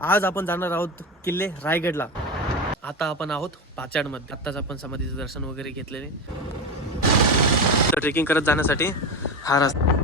आज आपण जाणार आहोत किल्ले रायगडला. आता आपण आहोत पाचाडमध्ये. आत्ताच आपण समाधीचं दर्शन वगैरे घेतलेले. तर ट्रेकिंग करत जाण्यासाठी हा रस्ता.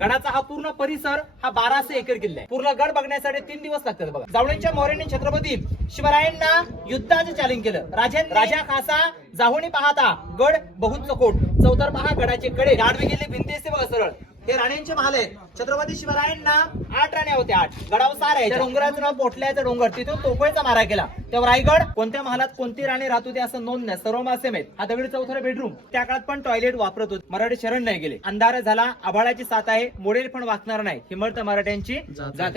गडाचा हा पूर्ण परिसर हा बाराशे एकर किल्ला आहे. पूर्ण गड बघण्यासाठी तीन दिवस लागतात बघा. जावळींच्या मौर्याने छत्रपती शिवरायांना युद्धाचं चॅलेंज केलं. राजा राजा खासा जाहुणी पाहता गड बहुत चकोट चौदार पहा गडाचे कडे. गाडवे गेले भिंती असते बघा सरळ. हे राणींचे महाल आहेत. छत्रपती शिवरायांना आठ राण्या होत्या आठ. गडावर सार आहे. डोंगराचं नाव पोटल्याचं डोंगर. तिथून तोफेचा मारा केला. तेव्हा रायगड कोणत्या महालात कोणती राणी राहत होती असं नोंद नाही. सर्व मासे आहेत. हा दगडी चौथरा बेडरूम. त्या काळात पण टॉयलेट वापरत होते. मराठी शरण नाही गेले. अंधार झाला आभाळाची साथ आहे. मोडेल पण वाचणार नाही. हिमळत मराठ्यांची जात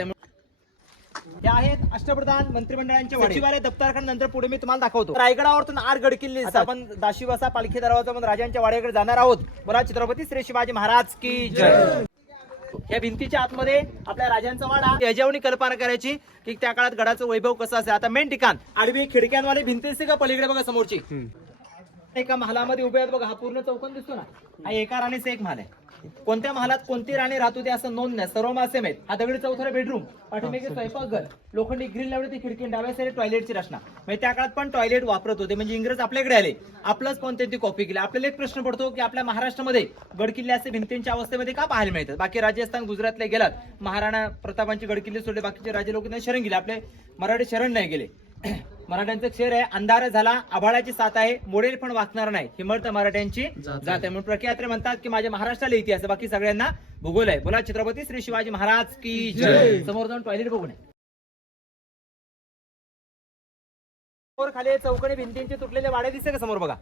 हे आहेत अष्टप्रधान मंत्रिमंडळांचे सचिवालय दप्तरखान नंतर पुढे मी तुम्हाला दाखवतो. रायगडावरतून आठ गड किल्ले. आपण दाशिवासा पालखी दरवाजा म्हणून राजांच्या वाड्याकडे जाणार आहोत. बोला छत्रपती श्री शिवाजी महाराज की जय. या भिंतीच्या आतमध्ये आपल्या राजांचा वाडा. याच्यावरून कल्पना करायची की त्या काळात गडाचं वैभव कसं असेल. आता मेन ठिकाण. आडवी खिडक्यांवाली भिंती असते का पलीकडे बघा समोरची? एका महालामध्ये उभे आहेत बघा. हा पूर्ण चौकोन दिसतो ना? हा एका राणीचा एक महाल आहे. कोणत्या महालात कोणती राणी राहत होती असं नोंद नाही. सर्व मासे आहेत हा दगडी चौथरा बेडरूम पाठीमागे स्वयंपाकघर लोखंडी ग्रिल लावली ती खिडकी डाव्या साईड टॉयलेटची रचना. म्हणजे त्या काळात पण टॉयलेट वापरत होते. म्हणजे इंग्रज आपल्याकडे आले. आपलंच पण त्यांची कॉपी केली? आपल्याला एक प्रश्न पडतो की आपल्या महाराष्ट्रामध्ये गडकिल्ले असे भिंतींच्या अवस्थेमध्ये का पाहायला मिळतात? बाकी राजस्थान गुजरातला गेलात. महाराणा प्रतापांचे गडकिल्ले सोडले. बाकीचे राजे लोक शरण गेले. आपले मराठी शरण नाही गेले. मराठ्यांचं शेर आहे अंधार झाला आभाळाची साथ आहे मोडेल पण वाचणार नाही. हिमळत मराठ्यांची जात आहे. म्हणून प्रख्यात्रे म्हणतात की माझ्या महाराष्ट्राला इतिहास बाकी सगळ्यांना भूगोल आहे. बोला छत्रपती श्री शिवाजी महाराज की जय. समोर जाऊन टॉयलेट बघून. समोर खाली चौकडी भिंतींचे तुटलेले वाडे दिसते का समोर बघा?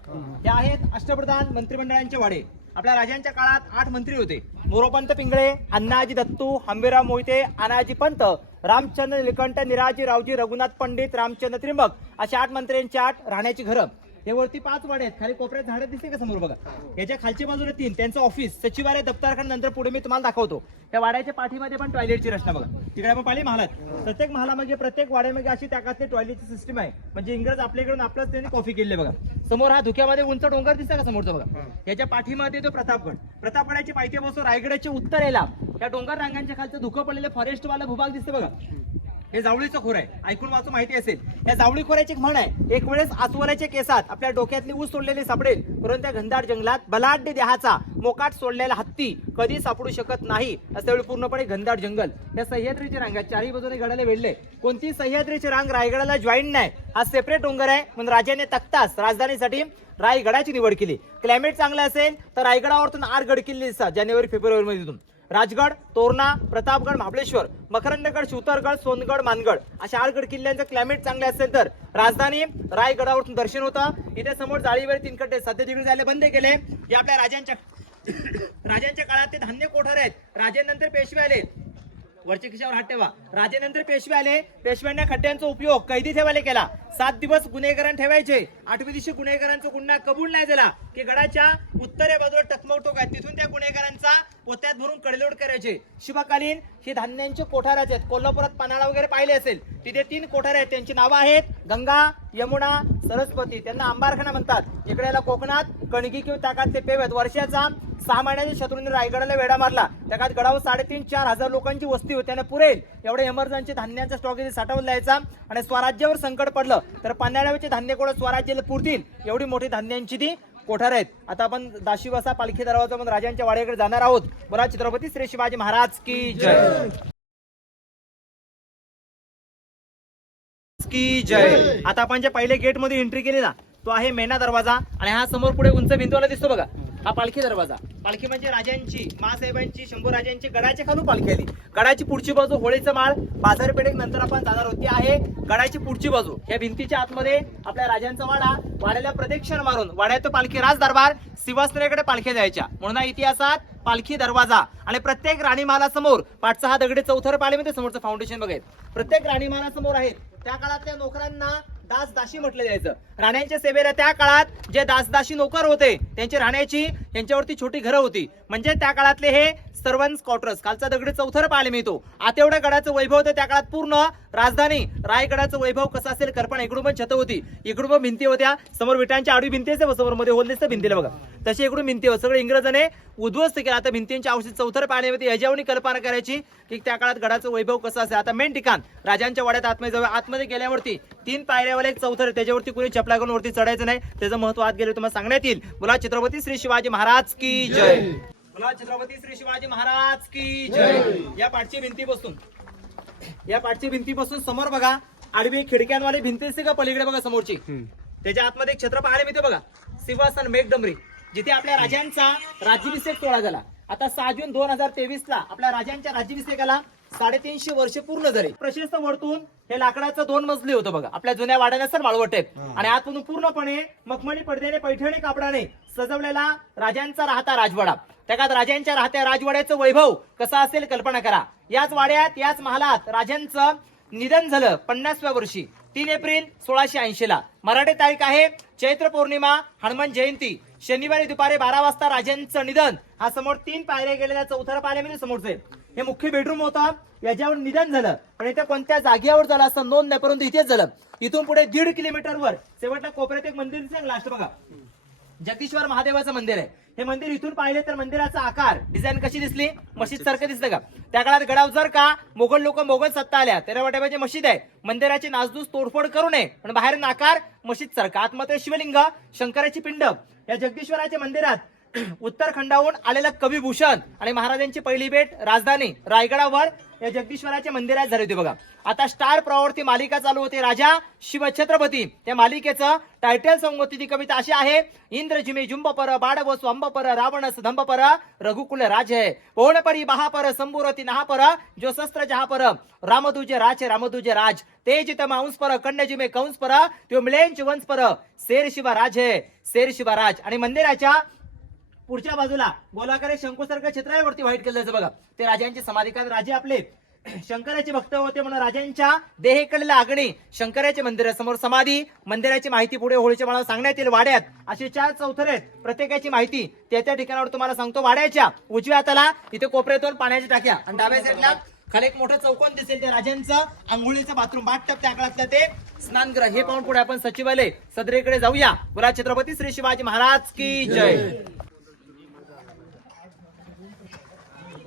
हे आहेत अष्टप्रधान मंत्रिमंडळांचे वाडे. आपल्या राजांच्या काळात आठ मंत्री होते. मोरोपंत पिंगळे अण्णाजी दत्तू हंबीराव मोहिते अनाजी पंत रामचंद्र निलकंठ निराजी रावजी रघुनाथ पंडित रामचंद्र त्रिंबक अशा आठ मंत्र्यांची आठ राहण्याची घरं. हे वरती पाच वाडे आहेत. खाली कोपऱ्यात झाडं दिसते का समोर बघा? याच्या खालच्या बाजूला तीन. त्यांचं ऑफिस सचिवालय दप्तरखान नंतर पुढे मी तुम्हाला दाखवतो. त्या वाड्याच्या पाठीमध्ये पण टॉयलेटची रचना बघा. तिकडे आपण पाहिली महालात. प्रत्येक महालामध्ये प्रत्येक वाड्यामध्ये अशी त्याकातली टॉयलेटची सिस्टम आहे. म्हणजे इंग्रज आपल्याकडून आपलंच त्यांनी कॉफी केली बघा. समोर हा धुक्यामध्ये उंच डोंगर दिसतं का समोरचा बघा? याच्या पाठीमध्ये तो प्रतापगड. प्रतापगडाची पायथ्या बसून रायगडाच्या उत्तरेला या डोंगर रांगांच्या खालचं धुकं पडलेलं फॉरेस्ट वाला भूभाग दिसते बघा. हे जावळीचं खोर आहे. ऐकून वाचून माहिती असेल. या जावळी खोऱ्याची एक म्हण आहे. एक वेळेस आसवल्याच्या केसात आपल्या डोक्यातली ऊस सोडलेली सापडेल. परंतु त्या घनदाट जंगलात बलाढ्य देहाचा मोकाट सोडलेला हत्ती कधी सापडू शकत नाही असं वेळी पूर्णपणे घनदाट जंगल. या सह्याद्रीची रांग आहे चारही बाजूने गडाला वेढले. कोणती सह्याद्रीची रांग रायगडाला जॉईन नाही हा सेपरेट डोंगर आहे. म्हणून राजाने तक्तास राजधानीसाठी रायगडाची निवड केली. क्लायमेट चांगलं असेल तर रायगडावरतून आर गड किल्ले दिसतात जानेवारी फेब्रुवारी मध्ये राजगड तोरणा प्रतापगड महाबळेश्वर मकरंदगड शिवतरगड सोनगड मानगड अशा आठ गड किल्ल्यांचं क्लायमेट चांगले असेल तर राजधानी रायगडावरून दर्शन होतं. इथे समोर जाळीवर तीन कट्टे सध्या तिकडे जायला बंद केले. जे आपल्या राजांच्या राजांच्या काळात ते धान्य कोठार आहेत. राजेनंतर पेशवे आले. वरच्या खिशावर हात ठेवा. राजेनंतर पेशवे आले. पेशव्यांना खड्ड्यांचा उपयोग. कैदी ठेवायला केला. सात दिवस गुन्हेगारांना ठेवायचे. आठव्या दिवशी गुन्हेगारांचा गुन्हा कबूल नाही झाला की गडाच्या उत्तरे बाजूला टकमक टोक आहे तिथून त्या गुन्हेगारांचा पोत्यात भरून कडलोड करायचे. शिवकालीन हे धान्यांचे कोठाराच आहेत. कोल्हापुरात पन्हाळा वगैरे पाहिले असेल. तिथे तीन कोठार आहेत. त्यांची नावं आहेत. गंगा यमुना सरस्वती. त्यांना आंबारखाना म्हणतात. इकडे याला कोकणात. कणगी किंवा ताकात ते पेव वर्षाचा सहा महिन्याच्या शत्रूंनी रायगडाला वेढा मारला. त्या काळात गडावर साडेतीन चार हजार लोकांची वस्ती होती त्यांना पुरेल. एवढे इमर्जन्सी धान्यांचा स्टॉक इथे साठवून द्यायचा आणि स्वराज्यावर संकट पडलं तर पन्हाळ्यावरचे धान्य कोण स्वराज्याला पुरतील? एवढी मोठी धान्यांची ती कोठार आहेत. आता आपण दाशिवासा पालखी दरवाजा म्हणून राजांच्या वाड्याकडे जाणार आहोत. बोला छत्रपती श्री शिवाजी महाराज की जय. की जय. आता आपण ज्या पहिले गेटमध्ये एंट्री केली ना तो आहे मेना दरवाजा. आणि हा समोर पुढे उंच भिंतवाला दिसतो बघा. हा पालखी दरवाजा. पालखी म्हणजे राजांची महासाहेबांची शंभू राजांची गडाच्या खालून पालखी आली. गडाची पुढची बाजू होळीचं माळ बाजारपेठेत नंतर आपण जाणार होती आहे. गडाची पुढची बाजू. या भिंतीच्या आतमध्ये आपल्या राजांचा वाडा वाड्याला प्रदक्षिण मारून वाड्यात पालखी राज दरबार शिवासनेकडे पालख्या जायच्या. म्हणून हा इतिहासात पालखी दरवाजा आणि प्रत्येक राणी समोर पाठचा हा दगडी चौथर पाळीमध्ये समोरचं फाउंडेशन बघेल प्रत्येक राणी समोर त्या काळातल्या नोकरांना दास दासी म्हटलं जायचं. राण्यांच्या सेवेला त्या काळात जे दासदाशी नोकर होते त्यांची राहण्याची यांच्यावरती छोटी घरं होती. म्हणजे त्या काळातले हे सर्वन्स क्वार्टर्स कालचा दगडी चौथर पाहायला मिळतो. आता गडाचं वैभव होतं त्या काळात पूर्ण राजधानी रायगडाचं वैभव कसं असेल कल्पना इकडून पण छत होती. इकडून पण भिंती होत्या समोर विटांच्या आडवी भिंती असते समोर मध्ये होल दिसतं भिंतीला बघा. तशी इकडून भिंती होत. सगळे इंग्रजाने उद्ध्वस्त केलं. आता भिंतींच्या अवशेष चौथर पाहणे होते कल्पना करायची की त्या काळात गडाचं वैभव कसं असेल. आता मेन ठिकाण राजांच्या वाड्यात आतमध्ये जाऊ आतमध्ये गेल्यावरती तीन पायऱ्यावर एक चौथर त्याच्यावरती कुणी चपला करून वरती चढायचं नाही. त्याचं महत्त्व आत गेले तुम्हाला सांगण्यात येईल. बोला छत्रपती श्री शिवाजी महाराज की जय. बोला छत्रपती श्री शिवाजी महाराज की जय. या पाठची भिंती बसून. या पाठची भिंती बसून समोर बघा आडवी खिडक्यांवाले भिंती असते का पलीकडे बघा समोरची? त्याच्या आतमध्ये एक छत्र पाहायला मिळते बघा सिंहासन मेघडंबरी जिथे आपल्या राजांचा राज्याभिषेक सोहळा झाला. आता सहा जून दोन हजार तेवीस ला आपल्या राजांच्या राज्याभिषेकाला साडेतीनशे वर्ष पूर्ण झाले. प्रशस्त वरतून हे लाकडाचं दोन मजली होतं बघा. आपल्या जुन्या वाड्या असतात माळवट आहेत. आणि आतमधून पूर्णपणे मखमली पडद्याने पैठणी कापडाने सजवलेला राजांचा राहता राजवाडा. त्या काळात राजांच्या राहत्या राजवाड्याचं वैभव कसा असेल कल्पना करा. याच वाड्यात याच महालात राजांचं निधन झालं पन्नासव्या वर्षी. तीन एप्रिल सोळाशे ऐंशी ला मराठी तारीख आहे चैत्र पौर्णिमा हनुमान जयंती. शनिवारी दुपारी बारा वाजता राजांचं निधन. हा समोर तीन पायऱ्या गेलेल्या चौथरा पायऱ्या समोरचे. हे मुख्य बेडरूम होता. याच्यावर निधन झालं. पण इथे कोणत्या जागेवर झालं असं नोंद नाही परंतु इथेच झालं. इथून पुढे दीड किलोमीटरवर शेवटला कोपऱ्यात एक मंदिर दिसेल लास्ट बघा. जगदीश्वर महादेवाचं मंदिर आहे. हे मंदिर इथून पाहिले तर मंदिराचा आकार डिझाईन कशी दिसली? मशीद सारखं दिसतं का? त्या काळात गडावर जर का मोगल लोक मोगल सत्ता आल्या तेरा वाटेबाची मशीद आहे. मंदिराची नासधूस तोडफोड करू नये पण बाहेर नाकार मशीद सारखा. आतमध्ये शिवलिंग शंकराची पिंड. या जगदीश्वराच्या मंदिरात उत्तरखंडाहून आलेलं कविभूषण आणि महाराजांची पहिली भेट राजधानी रायगडावर या जगदीश्वराच्या मंदिरात झाले होते बघा. आता स्टार प्रवावरती मालिका चालू होती. राजा शिवछत्रपती. त्या मालिकेचं टायटल सॉंग होती ती कविता अशी आहे इंद्र जिमे जुंब पर बाडव स्वंब पर रावण धंब पर रघुकुल राज है. पवन परी बहापर संबुरती नहापर जो शस्त्र जहापर रामदुजे राज रामदुजे राज. तेज तम पर कन्या जिमे कंस पर त्यो मिलेंच वंश पर शेर शिवा राज है शेर शिवा राज. आणि मंदिराच्या पुढच्या बाजूला गोलाकार शंकुसारखं क्षेत्र आहे वरती व्हाईट कलरचं बघा. ते राजांचे समाधिकार राजे आपले शंकराचे भक्त होते म्हणून राजांच्या देहेकडल्या आगणी शंकराचे मंदिर समोर समाधी मंदिराची माहिती पुढे होळीच्या मला सांगण्यात येईल. वाड्यात असे चार चौथरे आहेत. प्रत्येकाची माहिती त्या त्या ठिकाणावर तुम्हाला सांगतो. वाड्याच्या उजव्या हाताला इथे कोपऱ्यातून पाण्याच्या टाक्या. आणि डाव्या साईडला खाली एक मोठं चौकोन दिसेल त्या राजांचं. आंघोळीचं बाथरूम बाथटब त्या काळातलं ते स्नानगृह. हे पाहून पुढे आपण सचिवालय सदरेकडे जाऊया. बोला छत्रपती श्री शिवाजी महाराज की जय.